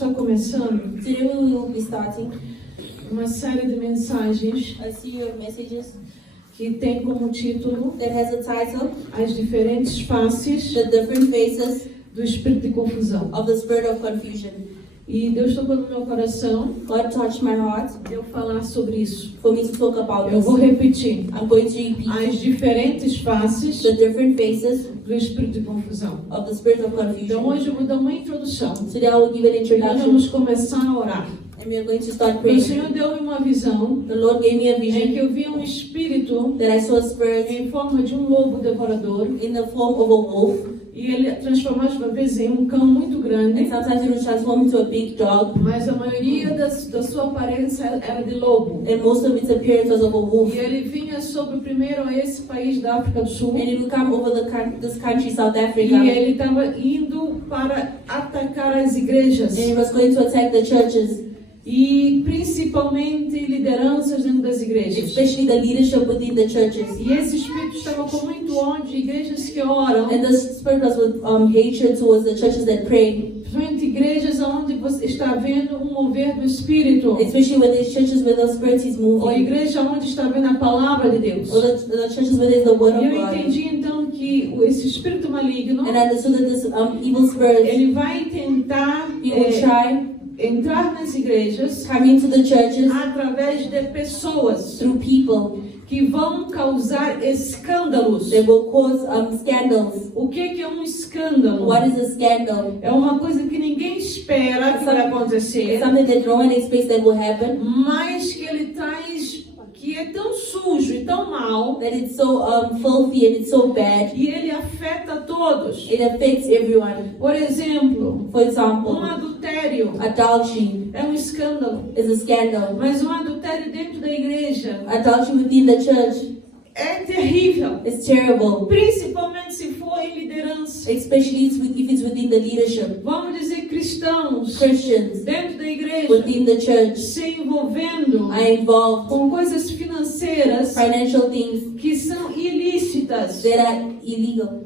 Está começando Today we will be starting uma série de mensagens a series of messages que tem como título that has a title, As Diferentes Faces The Different Faces do Espírito de Confusão. of the Spirit of Confusion. E Deus tocou no meu coração God touched my heart de eu falar sobre isso. for me to talk about Eu this. vou repetir. I'm going to repeat As diferentes faces the different faces do Espírito de Confusão. of the Spirit of Então Confusion. hoje eu vou dar uma introdução. Today I will give an E nós introduction vamos começar a orar. and we are going to start O praying. Senhor deu-me uma visão The Lord gave me a em vision que eu vi um espírito that I saw a spirit em forma de um lobo devorador. in the form of a wolf, E ele transformava uma vez em um cão muito grande. and sometimes it would transform into a big dog, Mas a maioria da sua aparência era de lobo. and most of its appearance was of a wolf. E ele vinha sobre primeiro esse país da África do Sul. And it would come over this country, South E Africa, ele estava indo para atacar as igrejas. and it was going to attack the churches, E principalmente lideranças dentro das igrejas. especially the leadership within the churches. E esse espírito estava com muito ódio. Igrejas que oram. And the spirit was with hatred towards the churches that pray, Principalmente igrejas onde você está vendo um mover do Espírito. especially when there's churches where the spirit is Ou moving, igreja onde está vendo a palavra de Deus. or the churches where there's the word E of eu God. entendi então que esse espírito maligno, And I understood that this evil spirit, ele vai tentar he will try entrar nas igrejas come into the churches através de pessoas through people que vão causar escândalos. that will cause scandals. O que é um escândalo? What is a scandal? É uma coisa que ninguém espera que vai It's acontecer, something that no one expects that will happen, mas que ele traz, que é tão sujo e tão mal, that it's so filthy and it's so bad, e ele afeta todos. it affects everyone. Por exemplo, For example, um adultério adultery é um escândalo, is a scandal. mas um adultério dentro da igreja Adultery within the church é terrível, is terrible, principalmente se for em liderança. especially if it's within the leadership. Vamos dizer cristãos Christians dentro da igreja within the church se envolvendo are involved com coisas financeiras financial things que são ilícitas, that are illegal,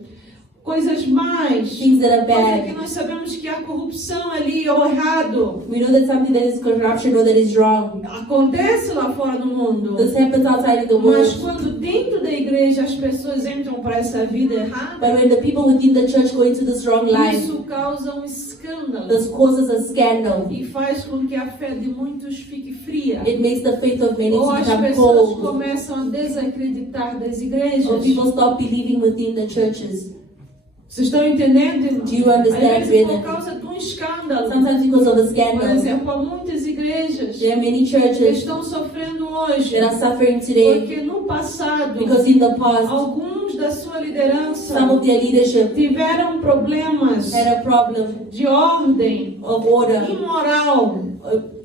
coisas mais, things that are coisa que bad. nós sabemos que há corrupção ali ou errado. We know that something that is corruption or that is wrong. Acontece lá fora no mundo. This happens outside of the Mas world. quando dentro da igreja as pessoas entram para essa vida errada, But when the people within the church go into this wrong life, isso causa um escândalo this causes a scandal. e faz com que a fé de muitos fique fria. It makes the faith of many Ou as become pessoas cold, começam a desacreditar das or igrejas. people stop believing within the churches. Vocês estão entendendo? Do you understand, Às vezes por Brenda? causa de um escândalo. Sometimes because of a Por scandal. exemplo, há muitas igrejas There are many que churches estão sofrendo hoje that are suffering today porque no passado because in the past, alguns da sua liderança some of their leadership tiveram problemas had a problem de ordem of order, imoral,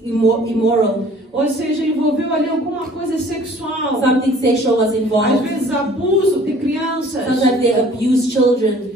immoral. ou seja, envolveu ali alguma coisa sexual, Something sexual was às involved. vezes abuso de crianças, Sometimes they abuse children,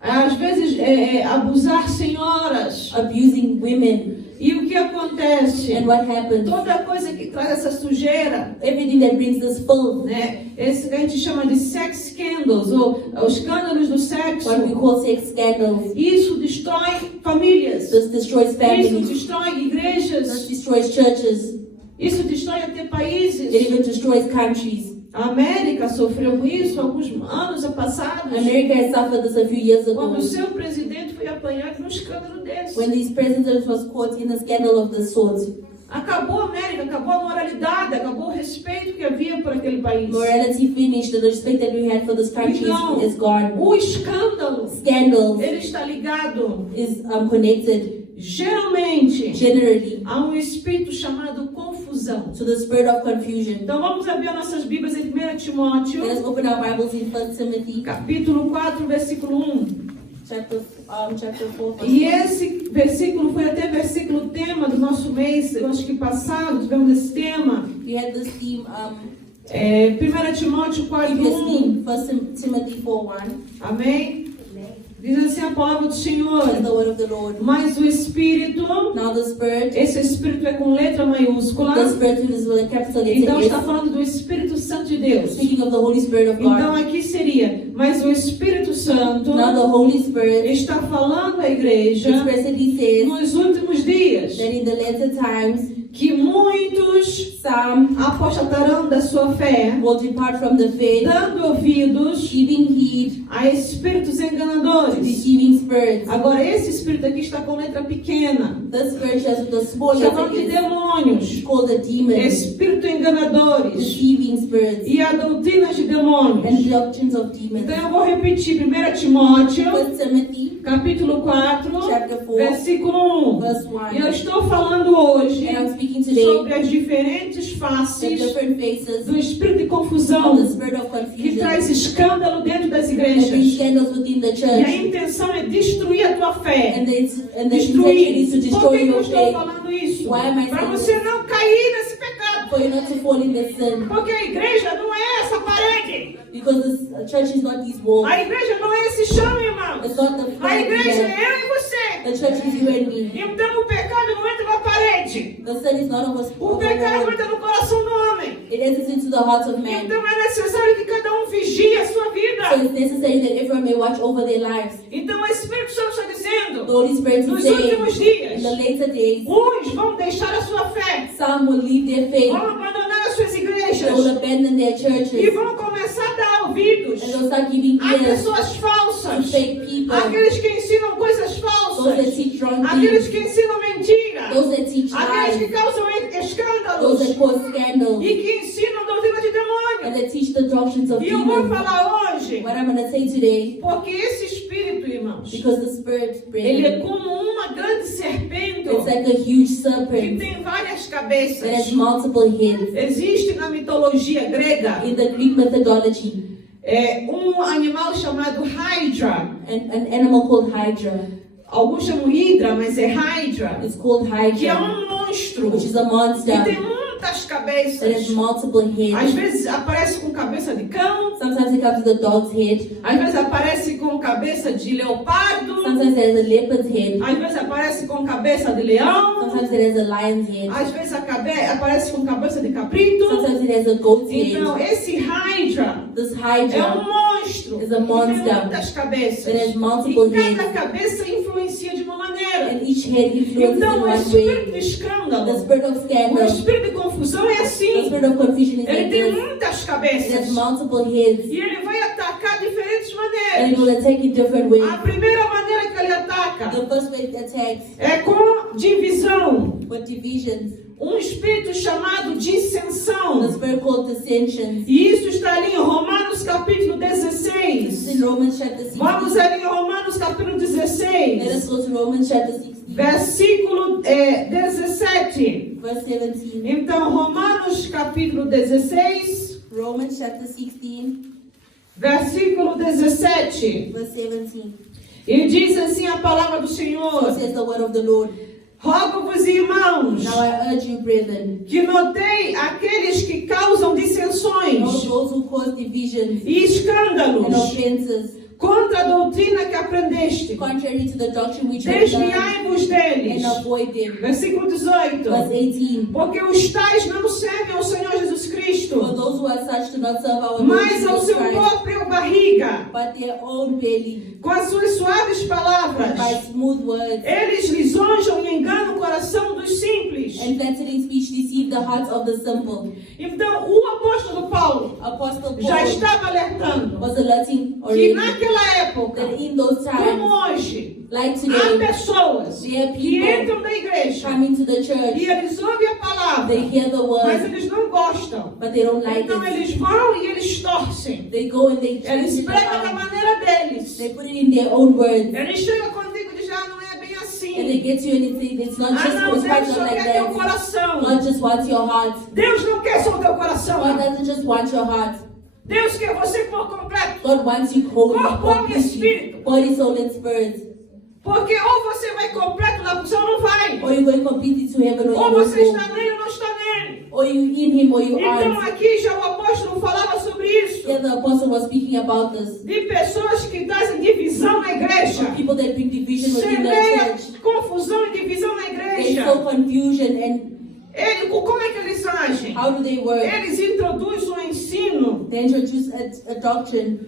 às vezes abusar senhoras. abusing women. E o que acontece? And what happens? Toda coisa que traz essa sujeira, Everything that brings this filth, né? Esse que a gente chama de sex scandals, ou os escândalos do sexo. what we call sex scandals, Isso destrói famílias. this destroys Isso families, destrói this igrejas. destroys churches, Isso destrói até it países. even destroys countries. A América sofreu com isso alguns anos passados. America has suffered this a few years ago Quando o seu presidente foi apanhado num escândalo desse. when these presidents was caught in a scandal of this sort. Acabou a América, acabou a moralidade, acabou o respeito que havia por aquele país. Morality finished, the respect that we had for this country Então, is gone. o escândalo, Scandals ele está ligado, is connected geralmente, generally a um espírito chamado confusão. to the spirit of confusion. Então vamos abrir nossas Bíblias em 1 Timóteo, Let us open our Bibles in 1 Timothy capítulo 4, versículo 1. chapter 4. E esse versículo foi até versículo tema do nosso mês, eu acho que passado, tivemos esse tema. We had this theme 1 Timóteo 4, previously, 1. 1 Timothy 4:1. Amém? Diz assim a palavra do Senhor. Says the word of the Lord. Mas o Espírito, Now the Spirit, esse Espírito é com letra maiúscula. the Spirit is with a capital Então letter está S. falando do Espírito Santo de Deus. Speaking of the Holy Spirit of Então God. aqui seria, mas o Espírito Santo Now the Holy Spirit está falando à igreja expressly says nos últimos dias that in the latter times, que muitos some apostatarão da sua fé, will depart from the faith, dando ouvidos giving heed a espíritos to enganadores. deceiving spirits. Agora esse espírito aqui está com letra pequena. The spirit has the small Está letter falando de is demônios, called the demons, espíritos enganadores deceiving spirits, e a doutrinas de demônios. and doctrines of demons. Então eu vou repetir 1 Timóteo, 1 Timothy capítulo 4, chapter 4, versículo 1. verse E eu 1. estou falando hoje And I'm speaking today sobre as diferentes the faces different faces do espírito de of confusão the spirit of que confusion traz escândalo dentro das that brings igrejas. scandals within the E a church. intenção é destruir a tua fé. And the intention is to Destruir. Por destroy que eu your estou faith. falando isso? Why am I Para saying você this? não cair nesse pecado. For you not to fall in the sin. Porque a igreja não é essa parede. Because the church is not these walls. A igreja não é esse chão, irmão. It's not the A front igreja here. é eu e você. The church is you and me. Então o pecado não entra na parede. The sin is not of us. O pecado entra no coração do homem. It enters into the hearts of man. Então é necessário que cada um vigie a sua So vida. it's necessary that everyone may watch over their lives. Então o Espírito Santo está The dizendo, Holy Spirit nos is saying, últimos dias, in the later days, uns vão deixar a sua fé, some will leave their faith, vão abandonar as suas they will igrejas abandon their e churches, vão começar a dar ouvidos and they'll start giving a ears pessoas to falsas, fake people, aqueles que ensinam coisas those that falsas, teach wrong aqueles things, que ensinam mentira, those that teach aqueles que lies, causam those escândalos that cause scandal, e que ensinam doutrina de and demônio. that teach the doctrines of E eu vou demons. falar hoje, What I'm going to say today, porque esse espírito, irmãos, because the Spirit, ele é brethren, como uma grande serpente it's like a huge que serpent tem várias that has cabeças. multiple heads. Existe na mitologia grega In the Greek methodology, um animal chamado Hydra. an animal called Hydra, Alguns chamam Hydra, mas é Hydra, it's called que é Hydra, monstro which is a que tem monster muitas that has cabeças. multiple Às heads. vezes aparece com cabeça de cão, Sometimes it comes with a dog's head, às vezes aparece com cabeça de leopardo, sometimes it has a leopard's head, às vezes aparece com cabeça de leão, sometimes it has a lion's head, às vezes aparece com cabeça de cabrito. sometimes it has a goat's Então head. esse Hydra This é Hydra monstro is a que monster tem muitas cabeças. that has multiple E cada heads, cabeça influencia de uma maneira. and each head influences in Então o one espírito de way. escândalo, The spirit of o scandal, espírito de confusão é the assim. spirit of confusion is Ele like tem this. muitas It has cabeças. multiple heads, E ele vai atacar diferentes and it will maneiras. attack in different ways. A primeira maneira que ele ataca The first way it attacks é com divisão. with divisions, Um espírito chamado the dissensão. spirit called dissensions. E isso está ali em Romanos capítulo This is 16. in Romans chapter Vamos 16. ali em Romanos capítulo Let us 16. go to Romans chapter 16, Versículo 17. verse 17. Então, Romanos capítulo 16, Romans chapter 16, versículo 17. verse 17. E diz assim a palavra do So Senhor: says the word of the Lord. Rogo-vos, irmãos, Now I urge you, brethren, que notei aqueles que causam all dissensões those who cause divisions e and escândalos offenses, contra a doutrina que aprendeste. contrary to the doctrine which you have learned, Desviai-vos deles. and avoid them. Versículo 18. Verse 18. Porque os tais não servem ao Senhor Jesus For Cristo, those who are such do not serve our Lord mas ao Jesus seu Christ, próprio barriga, but their own belly, com as suas suaves palavras. by smooth words Eles lisonjam e enganam o coração dos simples. and flattering speech deceive the hearts of the simple. Então, o apóstolo Paulo Apostle já Paul estava alertando was alerting que already naquela época, that in those times, como hoje, like há today, pessoas there are que people entram na igreja coming to the e church, eles ouvem a palavra, they hear the mas word, eles não gostam. but they don't like Então, it. eles vão e eles torcem. They go and they change Eles it pregam da around. maneira deles. They put it in their own words. Eles chegam contigo e dizem, não é bem And they assim. get to you and they say it's not Ah, just, não, it's quite Deus not só like quer teu that. coração. God just wants your heart. Deus não quer só o teu coração. God doesn't just want your heart. Deus quer você por completo. God wants you wholly, Corpo, alma e completely, espírito. body, soul, and spirit. Porque ou você vai completo na função ou não vai. Or you're going completely to heaven or Ou you você won't está go. nele ou não está nele. or you in him or you Então aren't. aqui já o apóstolo falava sobre isso. Here the apostle was speaking about this. De pessoas que trazem divisão na igreja. People that bring division within the Semeia church. confusão e divisão na They igreja. sow confusion and Como é que eles agem? how do they work? Eles introduzem um ensino. They introduce a doctrine.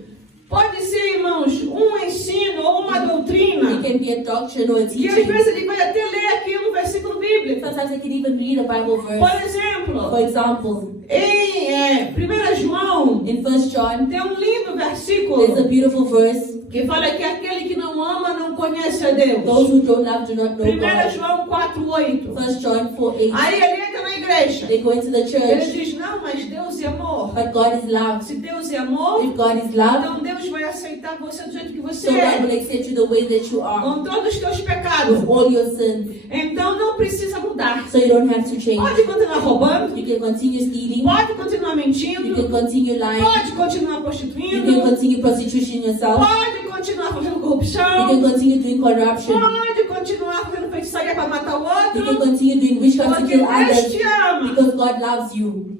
Pode ser, irmãos, um ensino ou uma It doutrina. can be a doctrine or a E às teaching. vezes ele vai até ler aqui um versículo bíblico. Sometimes they can even read a Bible Por verse. exemplo, For example, em 1 João, in 1 John, tem um lindo there's a versículo beautiful verse. que fala que aquele que não ama não conhece a Deus. Those who don't love do not know 1 God. João 4:8. 1 John 4:8. Aí ele entra na igreja. They go into the Ele church, diz, não, mas Deus é amor. but God is love. Se Deus é amor, If God is love, então Deus vai aceitar você do jeito que você so God é. will accept you the way that you are, Com todos os teus pecados. with all your sins. Então não precisa mudar. So you don't have to change. Pode continuar roubando. You can continue stealing. Pode continuar You mentindo. can continue lying. Pode continuar You can prostituindo. continue prostitution yourself. Pode continuar fazendo You corrupção. can continue doing corruption. Pode continuar fazendo feitiçaria para matar o You can outro. continue doing witchcraft to Porque kill Deus others, te ama. because God loves you.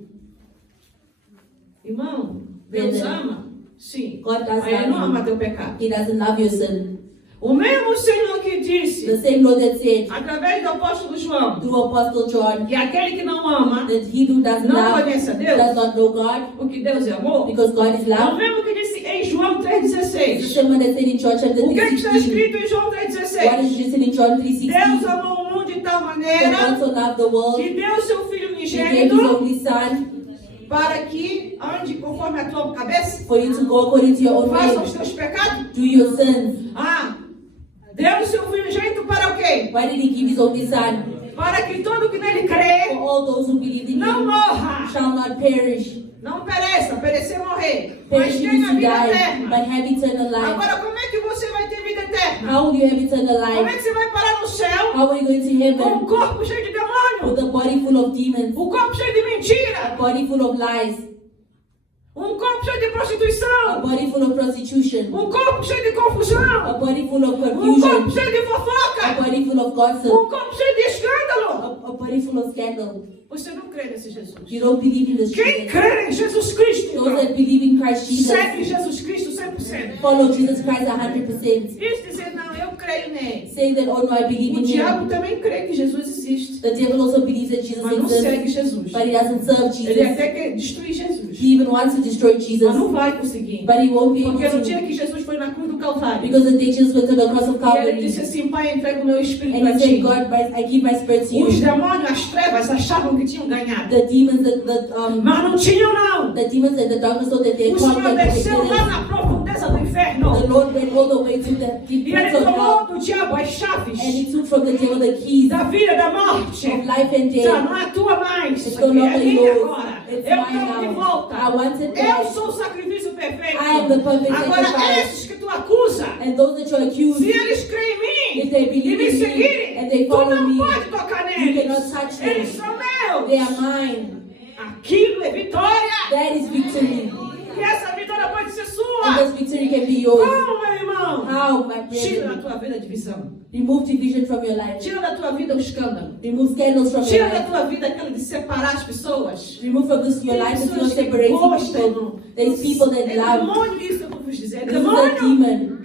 Irmão, Deus ama? Sim. God does Mas Ele não ama love teu pecado. you. He doesn't love your sin. O mesmo Senhor que The disse, same Lord that said através do apóstolo João, through Apostle John que aquele que não ama that he who doesn't não love conhece a Deus, does not know God, porque Deus é amor. because God is É o love. mesmo que disse em João The 3,16. same one that said in John chapter O que está 3:16. escrito em João What 3,16? is written in John Deus 3:16? amou o mundo de tal God maneira also loved the world. que deu seu Filho He gave his unigênito only son para que ande conforme a tua cabeça, for you to go according to your own faça os way, teus pecados. do your sins. Deu seu Filho unigênito para o quê? Why did he give his only son? Para que todo que nele For crê all those who believe in não him morra, shall not perish. não pereça, perecer morrer, mas Perish tenha means to vida die, eterna. but have eternal life. Agora, como é que você vai ter vida eterna? How will you have eternal Como é life? que você vai parar no céu How are you going to com um heaven corpo cheio de demônio, with a body full of demons, um corpo cheio de a mentira, body full of lies, um corpo cheio de a prostituição, body full of prostitution, um corpo cheio de a confusão, body full of um corpo confusion, cheio de a fofoca, body full of gossip, um corpo cheio de escândalo? a body full of scandal? Você não crê nesse Jesus. You don't believe in this Quem Jesus. crê em Jesus Cristo, Those irmão, that believe in Christ Jesus segue Jesus Cristo 100%. follow Jesus Christ 100%. Isso dizer, não, eu creio nele. Saying that, oh no, I believe O in Him. diabo também crê que Jesus existe, The devil also believes that Jesus mas não segue exists, Jesus. but he doesn't serve Ele Jesus. até quer destruir Jesus, He even wants to destroy Jesus, mas não vai conseguir. but he won't be able Porque no to, dia que Jesus foi na cruz do Calvário, because the day Jesus went to the cross of e ele Calvary, disse assim, Pai, entrego o meu espírito and a he ti. said, God, I give my spirit to Os you. demônios, as trevas, achavam que tinham ganhado, The demons, mas não tinham não. the demons and the darkness thought that they O Senhor conquered the desceu lá wickedness. na profundeza do inferno, The Lord went all the way to the e pits ele of tomou hell, do diabo as chaves and he took from the devil the keys da vida, da morte. of life and Já death. não é tua mais, It's isso no aqui é longer minha yours. agora. It's Eu mine quero de now. volta. I want it Eu back. sou o sacrifício perfeito. I am the perfect Agora, sacrifice. esses que tu acusa, And those that you accuse, se eles creem em mim if they e believe me in me seguirem, and they tu follow não me, pode tocar you neles. cannot touch Eles them. são meus. They are mine. Aquilo é vitória. That is victory. E essa vitória pode ser And sua. this victory can be yours. Como, meu irmão? How, my Tira da brethren? tua vida a divisão. Remove division from your life. Tira da tua vida o escândalo. Remove scandals from your Tira da life. tua vida aquilo de separar as pessoas. Remove from this your Tem life if pessoas you're que separating gostam, people. irmão. There's people that É love. demônio isso que eu vou vos dizer. É This is a demônio. demon.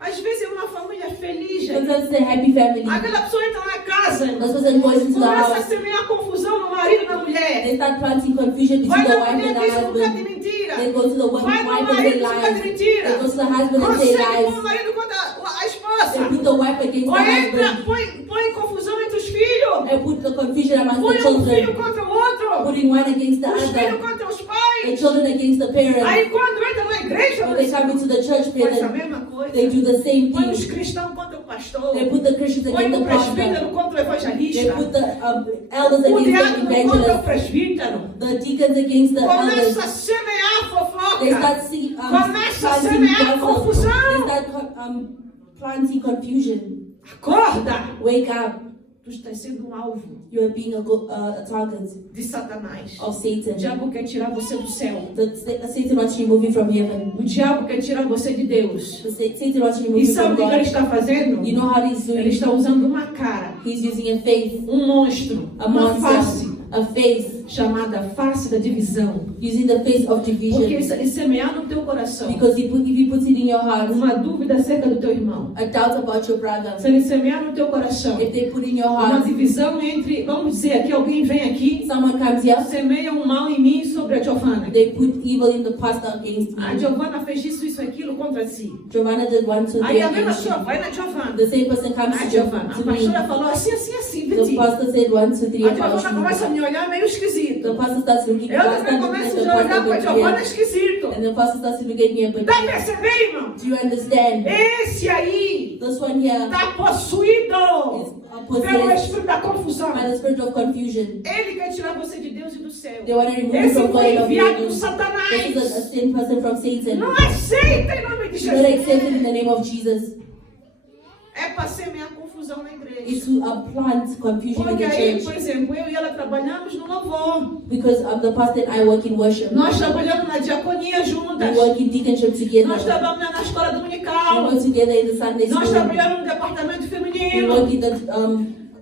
Às vezes é uma família feliz, gente. Sometimes it's a happy family. Aquela pessoa entra na casa, This person goes into the começa a house. semear confusão no marido e na mulher. They start planting confusion Vai between the na wife mulher and diz the um bocado de husband. mentira. They go to the Vai no wife and say marido um bocado de lies. mentira. They go to the husband and say Consegue pôr o lies. marido contra a They esposa. put the wife against Ou the entra, husband. põe confusão entre os filhos. They put the confusion amongst Põe the um filho children. contra o outro. Putting one against the Os filhos other. contra os The pais. children against the parents. Aí quando entra na igreja, When they come into the church, faz a parents, mesma coisa. they do the same Põe os thing. cristãos contra o pastor. They put the Christians Põe against o the pastor. presbítero contra o They evangelista. put the elders O against the diácono contra o evangelists. presbítero. The deacons against the Começa elders. a semear They fofoca. start Começa a planting semear gossip. confusão. They start planting confusion. Acorda. Wake up. Tu estás sendo um alvo You are being a target de Satanás. of O Satan. diabo quer tirar você do céu. Satan wants to remove you from heaven. O diabo quer tirar você de Deus. Satan wants to remove E you sabe from o que ele God. está fazendo? You know how he's Ele doing? está usando uma cara, He's using a face, um monstro, a uma face, monster, a face, chamada face da divisão. using the face of Porque division. se ele semear no teu coração Because if he puts it in your heart, uma dúvida acerca do teu irmão, a doubt about your brother, se ele semear no teu coração if they put in your uma heart, divisão entre, vamos dizer aqui, alguém vem aqui, someone comes here, semeia um mal em mim sobre a Giovana. they put evil in the pastor against A me. Giovana fez isso, aquilo contra si. Giovanna did 1, 2, 3 Aí a mesma against pessoa you. vai na Giovana. The same person comes A to Giovana, a me. pastora falou assim, de The ti. pastor said 1, 2, 3 A about Giovana começa a you. me olhar meio esquisito. The pastor starts looking Eu at também começo a olhar para a Giovana esquisito. and the pastor starts to look at me and Dá but pra perceber, irmão? do you understand? Esse aí This one here está possuído is pelo possessed espírito da confusão. by the spirit of confusion. Ele quer tirar você de Deus e do céu. They want to remove you Esse from God foi and of enviado you. por This Satanás. is a sin person from Satan. Não aceita em nome de Do not accept it Jesus. in the name of Jesus. É para semear confusão na igreja. It's to plant confusion in Porque the aí, church. por exemplo, eu e ela trabalhamos no louvor. Because the pastor and I work in worship. Nós trabalhamos na diaconia We juntas. work in deaconship together. Nós trabalhamos na escola We dominical. work together in the Sunday Nós school. trabalhamos no departamento We feminino. work in the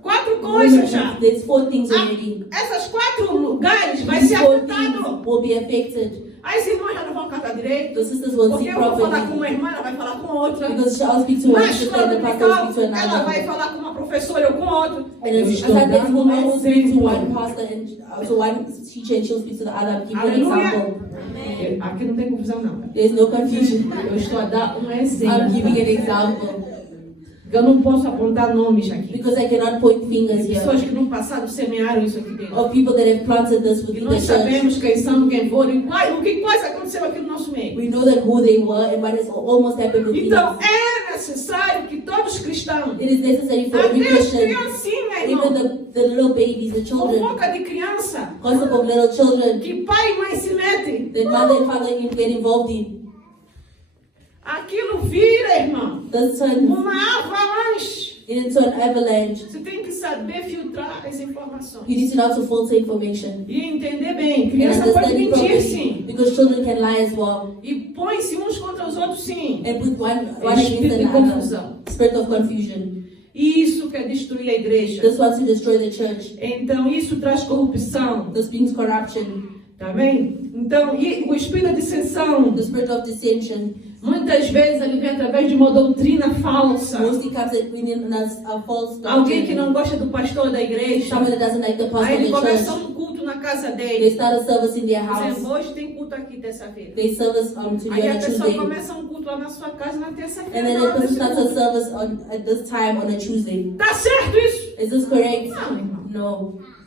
4 coisas já. there's 4 things already. Essas 4 lugares vai These ser 4 afetado. things will be affected. As irmãs já não vão cantar direito. The sisters won't Porque see eu vou falar com properly. uma irmã, ela vai falar com outra. Because I'll speak to one Na sister escola and the pastor will dominical, speak to ela vai another. falar com uma professora ou com outra. And then Eu a estou Sunday dando school man will speak to exemplo. one pastor and to one teacher and she'll speak to the other. I'm giving an Aleluia. example. Aqui não tem confusão, não. There's no confusion. Eu estou a dar um I'm exemplo. giving an example. Eu não posso apontar nomes aqui. Because I cannot point fingers here. Pessoas que no passado semearam isso aqui dentro. Of people that have planted this E within the nós church. sabemos quem são, quem foram e o que quase aconteceu aqui no nosso meio. We know that who they were and what has almost happened within Então us. é necessário que todos os cristãos, It is necessary for every até as Christian, criancinhas, even irmão, the little babies, the children, fofoca de criança, gossip of little children, que pai e mãe se metem. that mother and father even get involved in. Aquilo vira, irmão, This turns uma avalanche. into an avalanche. Você tem que saber filtrar as informações. You need to know how to filter information E entender bem. and Criança pode understand it mentir, properly. sim. Because children can lie as well. E põe-se uns contra os outros, sim. And put one against Espírito de another. confusão. Spirit of confusion. E isso quer destruir a igreja. This wants to destroy the church. Então isso traz corrupção. This brings corruption. Tá bem? Então, e o espírito da dissensão, The spirit of dissension. muitas vezes ele vem através de uma doutrina falsa. Mostly comes within us a false Alguém que doctrine. não gosta do pastor da igreja. Someone that doesn't like the pastor Aí of ele the começa church. um culto na casa They dele. start a service in their house. Dizendo, hoje tem culto aqui terça-feira. They service to Aí be on a a pessoa Tuesday. começa um culto lá na sua casa na And terça-feira. then na the hora person desse starts a culto. service at this time on a Tuesday. Tá certo isso? Is this correct? Não, irmão. No.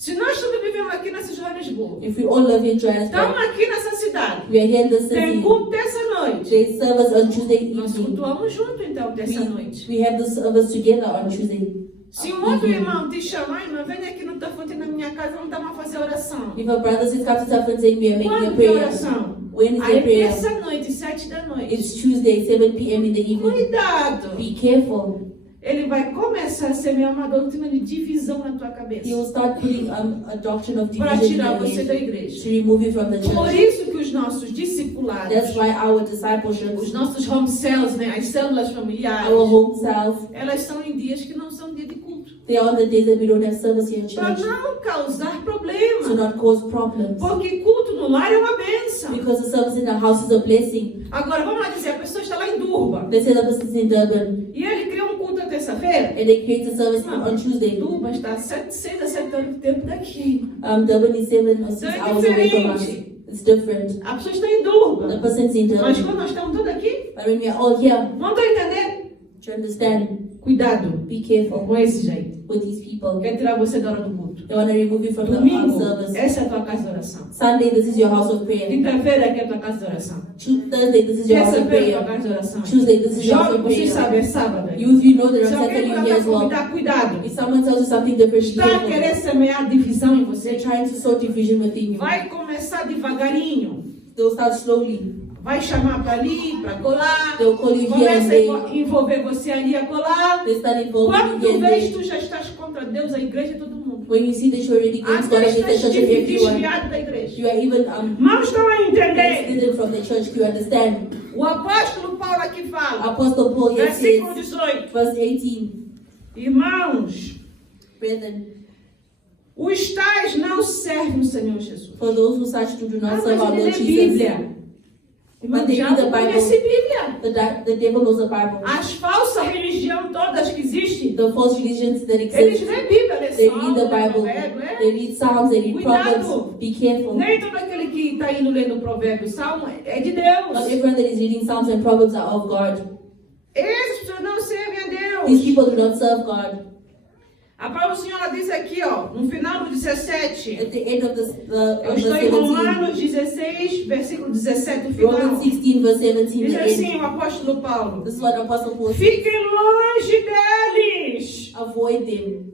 Se nós todos vivemos aqui nessa Joanesburgo, If we all live in estamos Johannesburg, aqui nessa cidade, we are here in the tem city. culto terça-noite. They service on Tuesday Nós evening. cultuamos junto então terça-noite. We have the service together on Tuesday. Se um outro irmão te chamar, irmão, vem aqui no Tafonte na minha casa, vamos dar uma fazer oração. If a brother says come to Tafan saying we are making a Quando que é prayer, oração? when is Aí the prayer? terça-noite, 7 da noite. It's Tuesday, 7 p.m. in the evening. Cuidado! Be careful. Ele vai começar a semear uma doutrina de divisão na tua He cabeça. will start putting a doctrine of Para division in tirar your você da head igreja. to remove you from the Por church. isso que os nossos discipulados, That's why our discipleship, os nossos home cells, né, as células familiares, our home cells, elas são em dias que não são dia de culto. they are on the days that we don't have service here at Para church não causar to problema. not cause problems. Porque culto no lar é uma bênção. Because the service in the house is a blessing. Agora, vamos lá dizer, a pessoa está lá em Durban. Let's say the person is in Durban E ele criou um culto na terça-feira. and they create a service on Tuesday. Durban está 6 a 7 horas de tempo daqui. Durban is 7 or 6 Então é hours away from us. diferente. It's different. A pessoa está em The Durban. person is in Mas Durban. quando nós estamos todos aqui, But when we are all here, não estou entendendo? do you understand? Cuidado Be careful com esse jeito. with these people. Quer tirar você da hora do culto. They want to remove you from the Domingo, service. essa é a tua casa de oração. Sunday, this is your house of prayer. Quinta-feira, aqui é a tua casa de oração. Thursday, this is your house of Terça-feira, é a tua prayer. casa de oração. Tuesday, this is your house Jovem, of vocês prayer. sabem, é sábado. Youth, you know that Se on alguém Saturday for you're here as well. convidar, cuidado. If someone tells you something different, be Está a querer careful. semear divisão em você. They're trying to sow division within you. Vai começar devagarinho. They'll start slowly. Vai chamar para ali, para colar. They'll call you here and Começa there. a envolver você ali a colar. They start involving Quando you tu here and vês, there. tu já estás contra Deus, a igreja e todo mundo. When you see that you're already going to God Até against the estás church and everyone, desviado da igreja. you are even Irmãos, estão a entender? excluded from the church. Do you understand? O apóstolo Paulo aqui fala. Apostle Paul here Versículo says, 18. verse 18, Irmãos, Brethren, Os tais não servem o Senhor Jesus. for those who such do not Ah, serve mas our ele Lord lê Jesus, Bíblia. Irmão, But they diabo read the Bible. conhece Bíblia. the devil knows the Bible. As falsas religiões todas que existem, The false religions that eles exist, lêem Bíblia, lêem they Salmo, read the lêem Bible, Provérbio, é? they read Psalms, they read Cuidado. Proverbs. Be careful. Nem todo aquele que está indo lendo Provérbio e Salmo é de Not Deus. everyone that is reading Psalms and Proverbs are of God. Essas pessoas não servem a These Deus. people do not serve God. A palavra do Senhor ela diz aqui, ó, no final do 17. At the end of Eu verse estou em 17, Romanos 16, versículo 17, o final. Romans 16, verse 17, Diz the assim end. o apóstolo Paulo: This is what the Apostle Paul says. fiquem longe deles. Avoid them.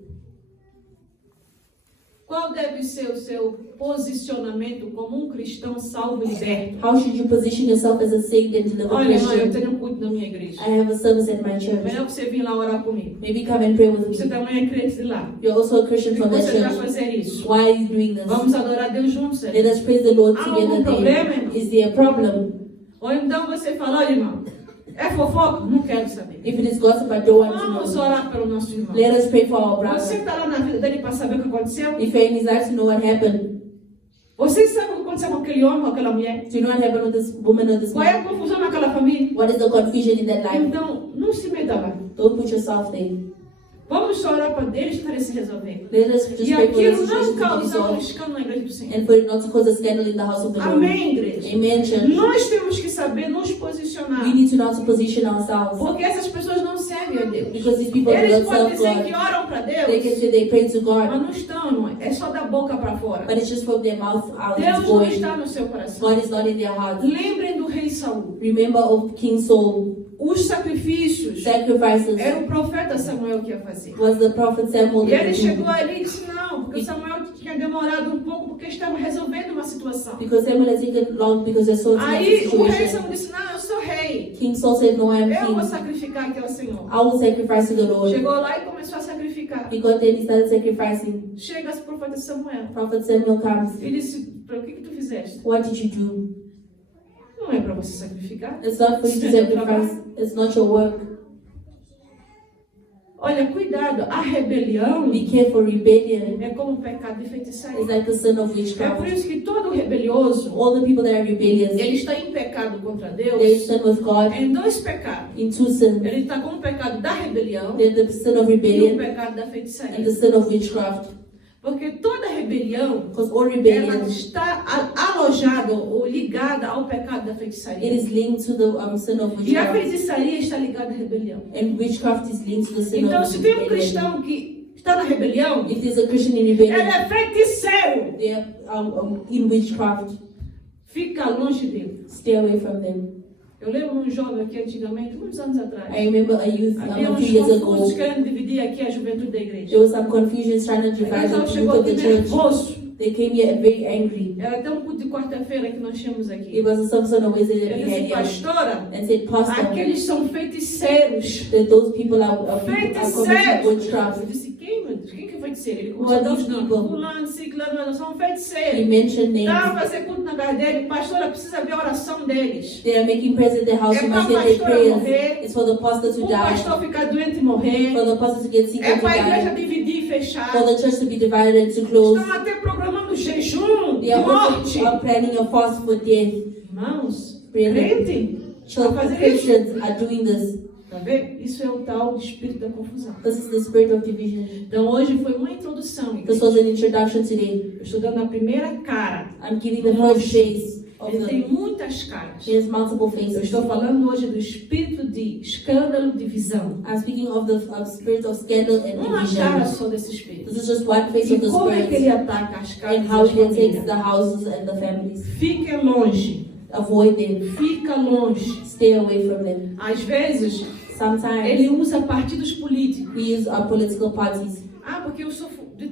Qual deve ser o seu posicionamento como um cristão salvo e liberto? How should you position yourself as a saved and delivered Olha, irmã, eu Christian? tenho um culto na minha igreja. I have a service at my É church. melhor você vir lá orar comigo. Maybe come and pray with Você me. também é crente de lá. You're also a Christian Por que from that você vai church. fazer isso? Why are you doing this? Vamos adorar a Deus juntos. Let Né? us praise the Lord Há together. algum problema, Then. irmão? Is there a problem? Ou então você fala, olha, irmão, é fofoca? Não quero saber. If it is gossip, I don't want Vamos to know. orar pelo nosso irmão. Let us pray for our Você brother. está lá na vida dele para saber o que aconteceu? If you're in his life to know what happened, Você sabe o que aconteceu com aquele homem, com aquela mulher? do you know what happened with this woman or this Qual é a man? confusão naquela família? What is the confusion in that life? Então, não se meta lá. Don't put yourself there. Vamos só orar para Deus para ele se resolver. Let us just E pray for the aquilo situation não to be causar um resolved escândalo na igreja do Senhor. and for it not to cause a scandal in the house of the Lord. Amém, igreja? Amen, church. Nós temos que saber nos posicionar. We need to know how to position ourselves Porque essas pessoas não servem a Deus. because these people do Eles not podem serve dizer que God. oram para They can Deus, say they pray to mas God, não estão, irmão. É só da boca para fora. but it's just from their mouth out. Deus It's não going. está no seu coração. God is not in their heart. Lembrem do rei Saul. Remember of King Saul. Os sacrifícios Sacrifices era o profeta Samuel que ia fazer. was the prophet Samuel. E that ele did. chegou ali e disse não, porque Samuel tinha demorado um pouco porque estava resolvendo uma situação. Because Samuel had taken long because they're sorting out the Aí o rei situation. Samuel disse, não, eu sou rei. King Saul said, no, I am Eu vou king. sacrificar aqui ao Senhor. I will sacrifice to the Lord. Chegou lá e começou a sacrificar. He got there and he started sacrificing. Chega esse profeta Samuel. Prophet Samuel comes. E disse, para o que tu fizeste? What did you do? Não é para você sacrificar. It's not for you to sacrifice. It's not your work. Olha, cuidado, a rebelião Be careful. Rebellion é como o pecado de feitiçaria. is like the sin of É por witchcraft. isso que todo rebelioso, All the people that are rebellious, ele está em pecado contra they Deus sin with God em dois pecados. in two sins. Ele está com o pecado da rebelião There's the sin of e o rebellion pecado da and feitiçaria. the sin of witchcraft. Porque toda rebelião, Because all ela rebellion, está alojada ou ligada ao pecado da it feitiçaria. is linked to the sin of E a witchcraft. feitiçaria está ligada à rebelião. And witchcraft is linked to the sin Então, of se tem um rebellion. cristão que está na rebelião, If there's a Christian in ele rebellion, é feiticeiro. they are in witchcraft. Fica longe dele. Stay away from them. Eu lembro de um jovem aqui antigamente, muitos anos atrás. I remember a youth Havia a uns few years confusos ago. querendo dividir aqui a juventude da igreja. There was some confusion trying to divide Então the youth chegou of the aqui church. nervoso. They came here very angry. Era até um culto de quarta-feira que nós tínhamos aqui. It was some sort of Wednesday that Ele we had disse, here. pastora, And said, Pastor, aqueles são feiticeiros. that those people are committing Feiticeiros. witchcraft. Eu disse, quem, meu Deus? Quem que é feiticeiro? Ele Who começou a are dar os these nomes. people? Fulano, ciclano, eles são He feiticeiros. mentioned Estava names. a fazer culto na casa dele. Pastora, precisa ver a oração deles. They are making prayers at their house. É You para must o get their pastor prayers. morrer. It's for the pastor to O die. pastor ficar doente e morrer. For the pastor to get sick É and to para a igreja die. dividir e fechar. For the church to be divided and to close. Estão até programando jejum They de are morte. also planning a fast for death. Irmãos, Brethren, crente, church fazer isso. Christians are doing this. Tá vendo? Isso é o tal espírito da confusão. This is the spirit of division. Então hoje foi uma introdução. This igreja. was an introduction today. Eu estou dando a primeira cara. I'm giving the first face of Ele tem the. muitas caras. There's multiple Eu faces. estou falando hoje do espírito de escândalo, divisão. I'm speaking of the spirit of scandal and Uma cara division. só desse espírito. This is just one face of E the como é que ele spirit ataca as casas and how das it attacks famílias? the houses and the families. Fique longe. Avoid them. Fica longe. Stay away from them. Às vezes, Sometimes ele usa partidos políticos. we use our political parties Ah, porque eu sou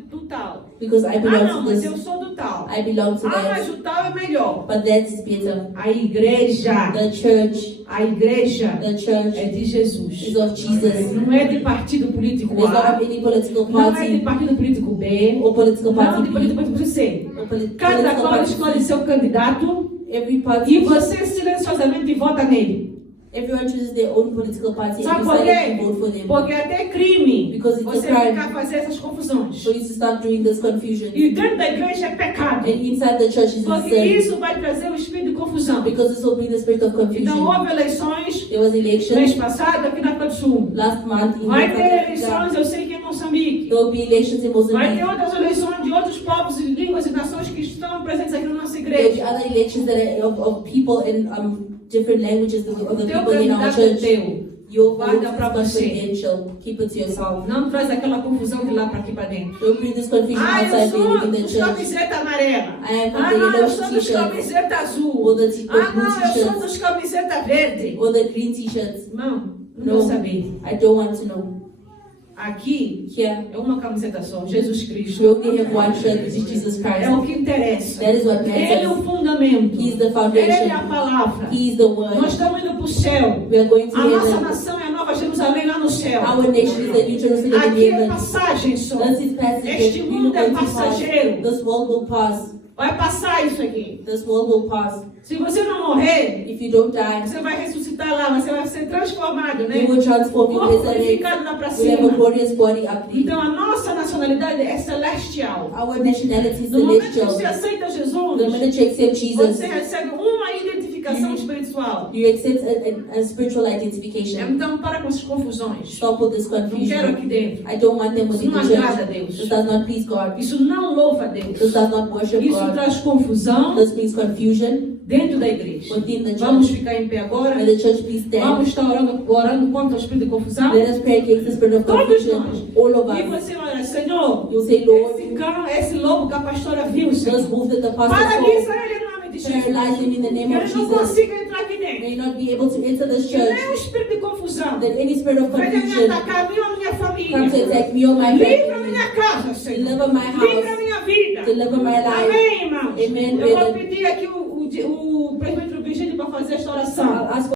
do tal. because I Ah, belong não, to mas this. eu sou do tal. I belong to Ah, mas that. o tal é melhor. But that's better. A igreja, The church é de Jesus. is of Jesus. Não é de partido político It's not A, of any political não é de party partido político B, or political não party de B partido político C. or Cada political qual escolhe party. seu candidato Every e party você silenciosamente vota nele. Everyone chooses their own political party and Sabe por decided to quê? vote for them. Porque até é crime Because it's a você crime. ficar fazer essas confusões. For you to start doing this confusion. E dentro da igreja é pecado. And inside the church is Porque sin. isso vai trazer o espírito de confusão. Because this will bring the spirit of Então confusion. houve eleições There was mês elections passado aqui na África do Sul. last month in Vai South ter Africa. eleições, eu sei que em Moçambique. There will be elections in Vai ter Mozambique. outras eleições de outros povos e línguas e nações que estão presentes aqui na nossa There will be igreja. other elections that are of people in different languages of the Teu people in our candidato é church. teu. Your vote Guarda is pra você. confidential. Keep it to yourself. Não traz aquela confusão de lá para aqui para dentro. Don't bring this confusion Ah, eu outside sou within the dos church. camiseta amarela. I am Ah, the não, eu yellow sou dos t-shirt camiseta azul. or the blue Ah, não, eu sou t-shirts dos camiseta verde. or the green t-shirts. Não, não No, vou saber. I don't want to know. Aqui Here, é uma camiseta só, Jesus we Cristo. only have one shirt, which is Jesus É Christ. o que interessa. That is what Ele é o matters. fundamento. He is the Ele é a foundation. palavra. He is the Nós word. estamos indo para o céu. We are going to A nossa heaven. nação é a Nova Jerusalém lá no céu. Our nation is the New Jerusalem in Aqui é heaven. passagem só. This is passage Este that we mundo é will pass. passageiro. This world will pass. Vai passar isso aqui. This world will pass. Se você não morrer, If you don't die, você vai ressuscitar lá, você vai ser transformado, né? you will transform, you will Corpo resurrect. glorificado lá para We have a cima. glorious body up there. Então a nossa nacionalidade é celestial. Our nationality is No momento que celestial. você aceita Jesus, The minute you accept Jesus, você recebe uma identificação espiritual. you accept a spiritual identification. Então para com essas confusões. Stop with this Não quero confusion. aqui dentro. I don't want them Isso within não the agrada a church. Deus. This does not please God. Isso não louva a Deus. This does not worship Isso God. traz confusão This brings confusion dentro da igreja. within the Vamos church. ficar em pé agora. May the church please Vamos stand. estar orando contra o espírito de confusão. Let us pray against the spirit of Todos confusion. nós. All of E us. você vai orar, Senhor, You say, Lord, esse cão, esse lobo que a pastora viu, Senhor. those wolves that the pastor Paralisa saw, ele em nome de Jesus. paralyze him in the Que name of ele não Jesus. consiga entrar aqui dentro. May not be able to enter this Que church. nem espírito de confusão. That any spirit of Venha me confusion atacar a mim ou a minha come to família. attack me or my Livra a family. minha casa, Senhor. Deliver my Livra a house. minha vida. Deliver my life. Amém, irmãos. Amen, Eu vou brother. pedir aqui o presbítero Virgílio para fazer esta oração. I'll ask